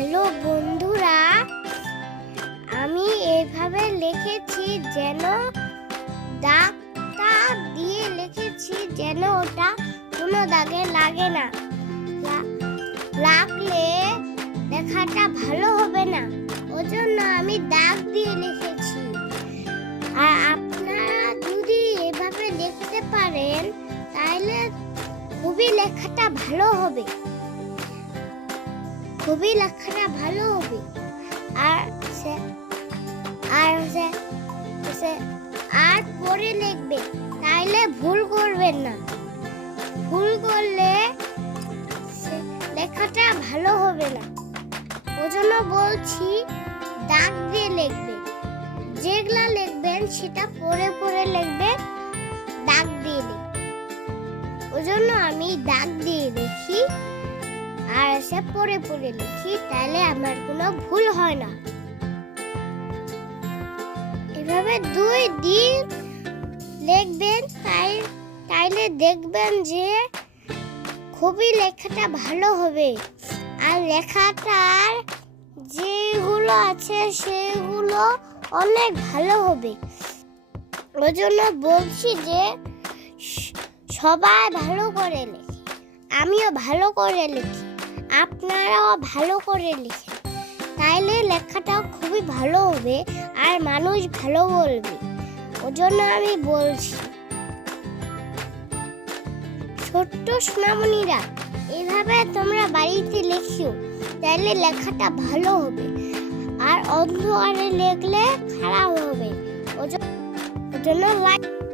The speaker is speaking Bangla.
হ্যালো বন্ধুরা, আমি এভাবে লিখেছি যেন দাগটা দিয়ে লিখেছি যেন ওটা কোনো দাগে লাগে না। লাগলে লেখাটা ভালো হবে না। ওজন্য আমি দাগ দিয়ে লিখেছি। আর আপনারা যদি এভাবে দেখতে পারেন তাহলে খুবই লেখাটা ভালো হবে। খুবই লেখাটা ভালো হবে। আর সে আর সে সে, আর পরে লিখবে, তাইলে ভুল করবেন না। ভুল করলে লেখাটা ভালো হবে না। ওজন্য বলছি, দাগ দিয়ে লিখবে। যেগুলা লিখবেন, সেটা পরে পরে লিখবেন দাগ দিয়ে লিখবেন ওজন্য আমি দাগ সে পড়ে পরে লিখি, তাহলে আমার কোনো ভুল হয় না। এভাবে দুই দিন লিখবেন, তাই তাইলে দেখবেন যে খুবই লেখাটা ভালো হবে। আর লেখাটার যেগুলো আছে সেগুলো অনেক ভালো হবে। ওই জন্য বলছি যে সবাই ভালো করে লেখে। আমিও ভালো করে লিখি। আপনারাও ভালো করে লিখেন তাইলে লেখাটাও খুবই ভালো হবে আর মানুষ ভালো বলবে। ওই জন্য আমি বলছি। ছোট্ট সোনামণিরা, এভাবে তোমরা বাড়িতে লেখিও, তাইলে লেখাটা ভালো হবে। আর অন্ধকারে লিখলে খারাপ হবে। ওই জন্য- লাইক